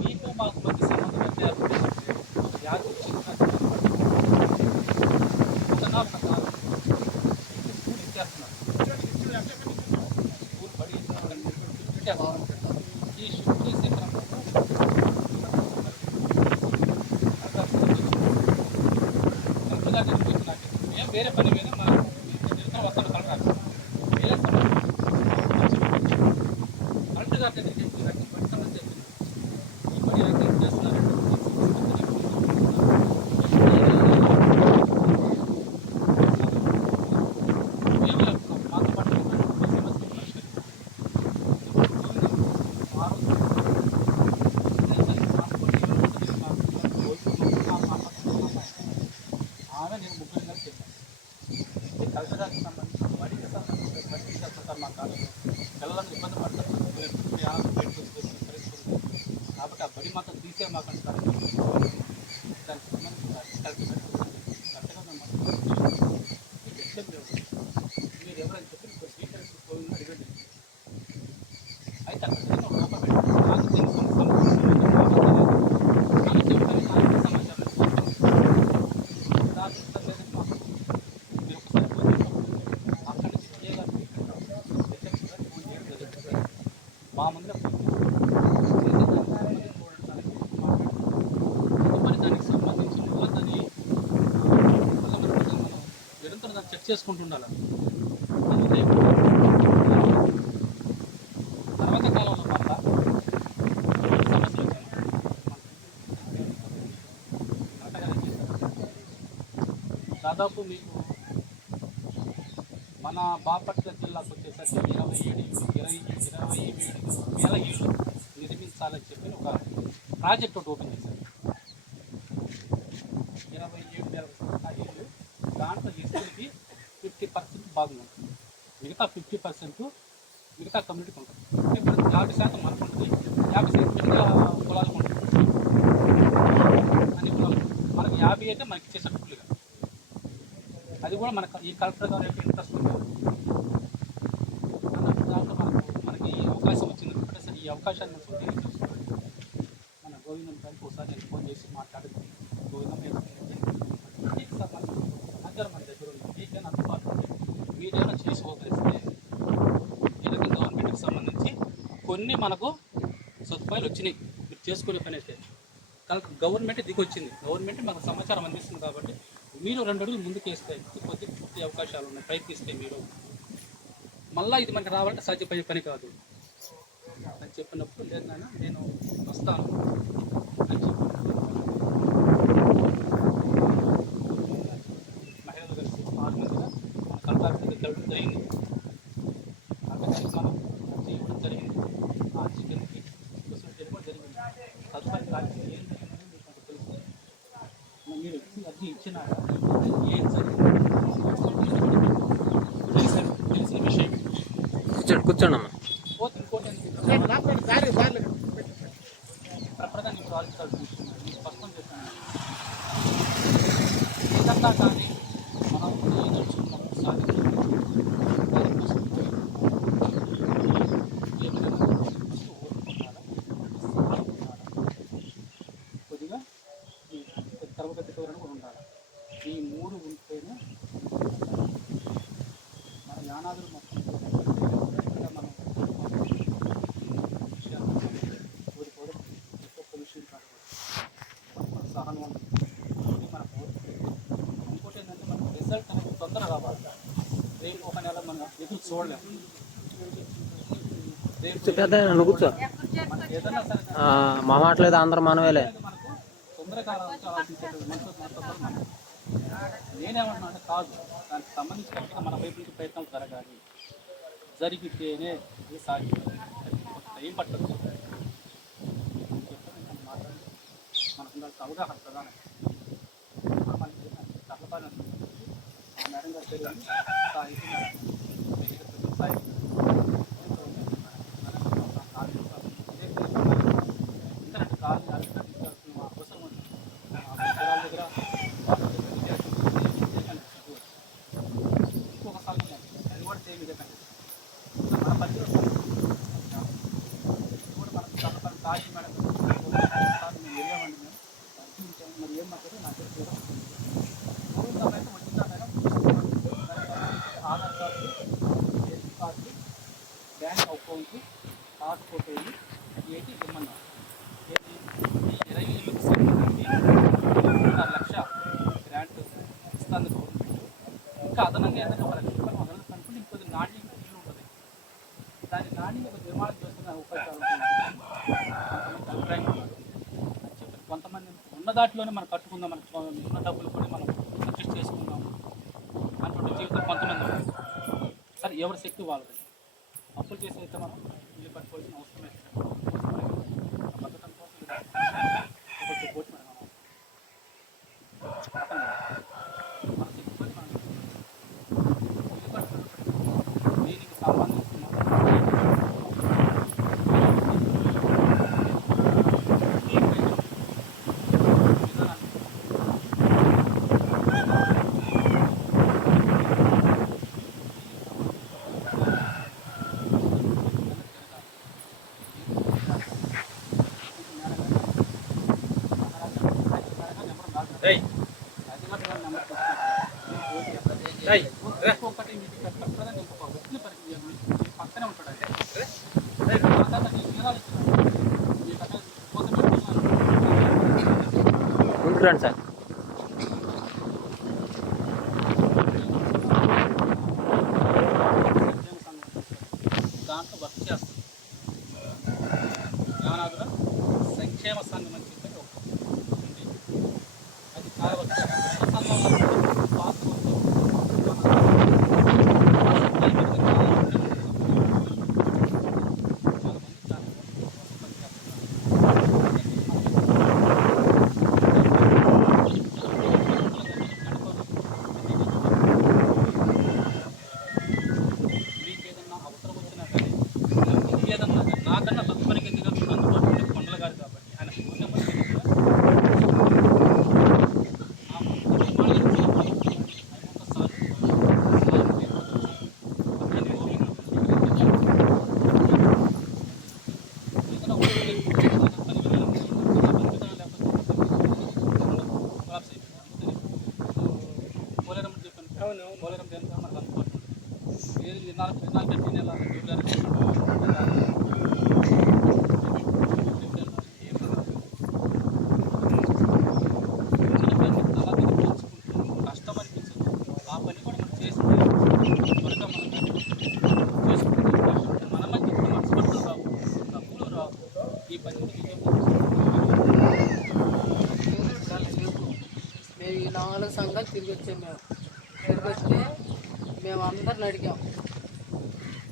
మీకు మాకు మధ్య సంబంధం అంటే వ్యాధి వచ్చింది ఒక కాలం స్కూల్ ఇచ్చేస్తున్నారు. స్కూల్ పడి ఈ షిఫ్ట్ చేసే క్రమంలో కరెక్ట్గా జరిగింది. నాకు మేము వేరే పని మీద మా నిరంతరం వస్తాను కలగాలి వేరే సమస్య కరెక్ట్గా దగ్గరికి నాకు పని సమస్య చెప్పింది. ఈ పని ఎంత చేస్తున్నారంటే మాతో పాటు సమస్య ఆమె నేను ముగ్గురు కలిసి చెప్పాను. కల్చరాలకు సంబంధించిన బడికి సంబంధించిన బడికి చేస్తుంటారు మా కాలంలో పిల్లలను ఇబ్బంది పడతారు కాబట్టి ఆ బడి మాత్రం తీసే మాకంటారు. దానికి సంబంధించిన కరెక్ట్గా మీరు ఎవరైనా చెప్పి మీకు స్వీకరించి పోయింది అడిగండి. అయితే అక్కడ లోపల పెట్టారు. నాకు తెలుసు మా ముందు దానికి సంబంధించిన దాన్ని నిరంతరం దాన్ని చెక్ చేసుకుంటుండాలి. తర్వాత కాలంలో మళ్ళా సమస్యలు దాదాపు మీకు మన బాపట్ల జిల్లాకు వచ్చేసరికి 27,000 ఇళ్ళు నిర్మించాలని చెప్పి ఒక ప్రాజెక్ట్ ఒకటి ఓపెన్ చేశారు. 27,000 ఇళ్ళు. దాంట్లో ఇసుకలకి 50% బాగుంది. మిగతా 50% మిగతా కమ్యూనిటీకి ఉంటుంది. ఇప్పుడు 50% మనకు ఉంటుంది, 50% మిగతా కులాలకు ఉంటుంది. అన్ని కులాలకు మనకి 50 అయితే మనకి ఇచ్చేసట్టుగా అది కూడా మనకు ఈ కలెక్టర్ గారి యొక్క ఇంట్రెస్ట్ ఉంది అన్నట్టు. దాంట్లో మనకి అవకాశం వచ్చింది కాబట్టి సరే ఈ అవకాశాన్ని మనం చేసుకోవాలి. మన గోవిందం గారికి ఒకసారి నేను ఫోన్ చేసి మాట్లాడింది. గోవిందం సమాచారం మన దగ్గర ఉంది, మీకైనా అందుబాటులో ఉంది, మీరేమైనా చేసుకోగలిస్తే ఈ రకంగా గవర్నమెంట్కి సంబంధించి కొన్ని మనకు సదుపాయాలు వచ్చినాయి. మీరు చేసుకునే పని అయితే గవర్నమెంట్ దిగొచ్చింది. గవర్నమెంట్ మనకు సమాచారం అందిస్తుంది కాబట్టి మీరు 2 అడుగులు ముందుకు వేస్తే కొద్ది అవకాశాలు ఉన్నాయి. ప్రయత్నిస్తే మీరు మళ్ళీ ఇది మనకి రావాలంటే సాధ్యపడే పని కాదు అని చెప్పినప్పుడు లేదు నాన్న నేను వస్తాను అని చెప్పి మహిళలు కలిసి 6 మందిగా మన కలెక్టర్ దగ్గర వెళ్ళడం జరిగింది. అక్కడ మనం చేయడం జరిగింది. ఆ చికెన్కి ఫెసిలిటీ కూడా జరిగింది. తదుపరి కార్యక్రమం ఏం జరిగిందని మీకు నాకు తెలుసు. మీరు అర్జీ ఇచ్చినాక ఏం తెలిసిన విషయం కూర్చోండమ్మా. పోతే ఇంకోటి ప్రపంచంగా నీకు ఆలోచించాల్సిన విషయం మీకు స్పష్టం చేస్తాను. ఏదన్నా కానీ మనం ఏదొచ్చుకున్నాం సాధించాలి దానికోసం కొద్దిగా ఈ తరగతి కూడా ఉండాలి. ఈ 3 ఉంటేనే మన యానాదులు మొత్తం మనం ఓడిపోవడం ఎక్కువ పొల్యూషన్ కాదు, సహనం ఇది మన ఇంకోటి ఏంటంటే మనకు రిజల్ట్ అనేది తొందరగా రావాలి. రేపు ఒక నెల మనం ఎదురు చూడలేము. రేపు కూర్చో ఏదైనా సరే మా మాటలేదు, అందరూ మనవేలే. మనకు తొందరగా ఆలోచించేది మనతో నేనేమన్నా అంటే కాదు, దానికి సంబంధించినట్టుగా మన వైపు నుంచి ప్రయత్నం జరగాలి. జరిగితేనే ఇది సాధ్యం. టైం పట్టదు. మాట్లాడి మనకు అవగాహన ప్రధానం. మనకి కర్లపాలెం మేడం గారి పేరు సాయి సాయి ఎందుకంటే కాలు అధికారులు అవసరం ఉంది. దగ్గర ఇంకొక సాగు అది కూడా సేమ్ ఇదే కండి. మన పరిధిలో కూడా మనకు కర్లపాలెం సాయి మేడం మేము వెళ్ళామండి. మేము చూపించాము. మరి ఏం మాట్లాడి నాకు తెలియదు. ప్రభుత్వం అయితే వచ్చిందా madam, Aadhaar card, ration card, bank account, passport ఏంటి ఇమ్మన్నాం. ఏది ఈ 20 ఇళ్ళకి సంబంధించి 1,00,000 గ్రాంట్ ఇస్తాను గవర్నమెంట్. ఇంకా అదనంగా ఏంటంటే 1,00,000 రూపాయలు మొదలు కనుక్కుంటే ఇంకొద్ది నాణ్యంగా ఇల్లు ఉంటుంది. దాని నాణ్యంగా నిర్మాణం చేస్తున్న ఉపయోగాలు అభిప్రాయం అని చెప్పి కొంతమంది ఉన్న దాంట్లోనే మనం కట్టుకుందాం, మనకు ఉన్న డబ్బులు కూడా మనం అడ్జస్ట్ చేసుకుందాం అటువంటి జీవితం కొంతమంది ఉంది. సరే ఎవరి శక్తి వాళ్ళది. అప్పులు చేసి అయితే మనం ఇల్లు కట్టుకోవాల్సిన అవసరం లేదు. బతకడం కోసం ఒకటి కోటి మనం మన శక్తిపడి మనం ఇల్లు కట్టుకున్నప్పుడు దీనికి సంబంధించిన పక్కనే ఉంటాడు. ముందుకు రండి సార్. దాంట్లో వర్క్ చేస్తుంది. యానాదుల సంక్షేమ సంఘం అని చెప్పి ఒకటి ఉంది. అది చాలా వర్క్ మీకు ఏదన్నా అవసరం వచ్చినా కానీ ఏదన్నా నాకన్నా తదుపరికి అందుబాటులో ఉండే కొండల గారు కాబట్టి ఆయన ఫోన్ నెంబర్ పోలేరమ్మ చెప్పాను. పోలేరమ్మ దేనిగా మనకు అందుబాటులో ఉంటుంది. ఏది విన్నాలు పెట్టి నెల కష్టం అనిపించదు. ఆ పని కూడా మనం చేస్తే త్వరగా మనం చేసుకుంటాం. మన మధ్య మనసు పడుతుంది రావు, డబ్బులు రావు. ఈ పని మేము ఈ 4 సంఘాలు తిరిగి వచ్చాం. తిరిగి వస్తే మేము అందరిని అడిగాం,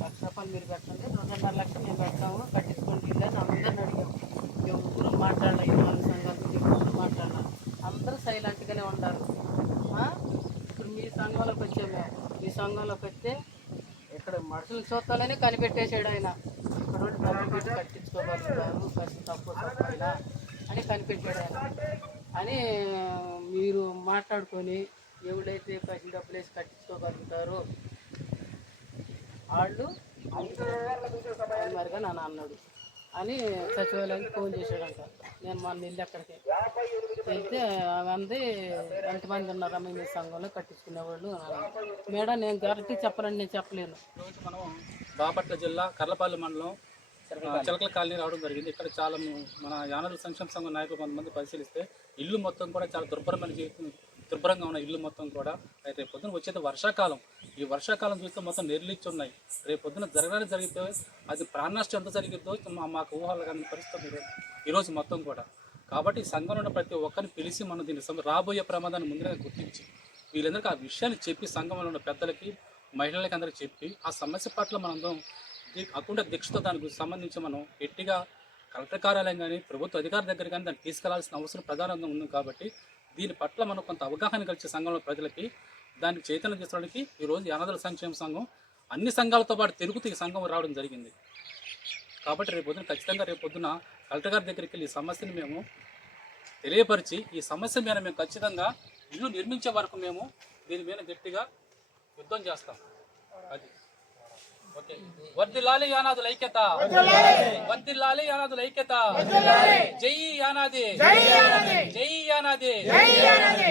1,00,000 రూపాయలు మీరు పెట్టండి, 2.5 లక్షలు మేము పెడతాము, కట్టించుకోండి ఇల్లు అని అందరిని అడిగాం. ఎవరు మాట్లాడాలి, ఈ 4 సంఘాలు ఎవరు మాట్లాడాలి, అందరూ సైలెంట్గానే ఉన్నారు. ఇప్పుడు మీ సంఘంలోకి వచ్చాము. మేము మీ సంఘంలోకి వస్తే ఇక్కడ మనుషులు చూస్తానని కనిపెట్టేసాడు ఆయన. ఇక్కడ డబ్బులు పెట్టి కట్టించుకోగలుగుతారు, కష్టం తక్కువ తక్కువ అని కనిపెట్టాడు ఆయన. అని మీరు మాట్లాడుకొని ఎవడైతే పైసలు డబ్బులు వేసి కట్టించుకోగలుగుతారో వాళ్ళు మరిగా నన్ను అన్నాడు అని సచివాలయానికి ఫోన్ చేశాడంట. నేను మొన్న వెళ్ళి అక్కడికి వెళ్తే అంది ఎంతమంది ఉన్నారమ్మ మీ సంఘంలో కట్టించుకునేవాళ్ళు. మేడం నేను గ్యారెంటీ చెప్పాలని నేను చెప్పలేను. ఈరోజు మనం బాపట్ల జిల్లా కర్లపల్లి మండలం చిలకల కాలనీ రావడం జరిగింది. ఇక్కడ చాలా మన యానాదుల సంక్షేమ సంఘం నాయకులు కొంతమంది పరిశీలిస్తే ఇల్లు మొత్తం కూడా చాలా దుర్భరమైన దుర్భరంగా ఉన్న ఇల్లు మొత్తం కూడా రేపు పొద్దున వచ్చేది వర్షాకాలం. ఈ వర్షాకాలం చూస్తే మొత్తం నిర్లిచ్చి ఉన్నాయి. రేపు పొద్దున జరగాలని జరిగితే అది ప్రాణనష్టం ఎంత జరిగిద్దో మాకు ఊహలు కానీ పరిస్థితి ఈరోజు మొత్తం కూడా. కాబట్టి ఈ సంఘంలో ఉన్న ప్రతి ఒక్కరిని పిలిచి మనం దీన్ని రాబోయే ప్రమాదాన్ని ముందుగా గుర్తించి వీళ్ళందరికీ ఆ విషయాన్ని చెప్పి సంఘంలో ఉన్న పెద్దలకి మహిళలకి అందరికీ చెప్పి ఆ సమస్య పట్ల మనం అకుంఠ దీక్షతో దానికి సంబంధించి మనం గట్టిగా కలెక్టర్ కార్యాలయం కానీ ప్రభుత్వ అధికారుల దగ్గర కానీ దాన్ని తీసుకెళ్లాల్సిన అవసరం ప్రధానంగా ఉంది. కాబట్టి దీని పట్ల మనం కొంత అవగాహన కలిసే సంఘంలో ప్రజలకి దానికి చైతన్యం తీసుకోవడానికి ఈరోజు యానాదుల సంక్షేమ సంఘం అన్ని సంఘాలతో పాటు తిరుగుతూ ఈ సంఘం రావడం జరిగింది. కాబట్టి రేపొద్దున ఖచ్చితంగా రేపొద్దున కలెక్టర్ గారి దగ్గరికి వెళ్ళి ఈ సమస్యను మేము తెలియపరిచి ఈ సమస్య మీద మేము ఖచ్చితంగా ఇల్లు నిర్మించే వరకు మేము దీని మీద గట్టిగా యుద్ధం చేస్తాం. అది వర్ధిల్లాలి యానాదుల ఐక్యత, వర్ధిల్లాలి యానాదుల ఐక్యత. జై యానాది, జై యానాది.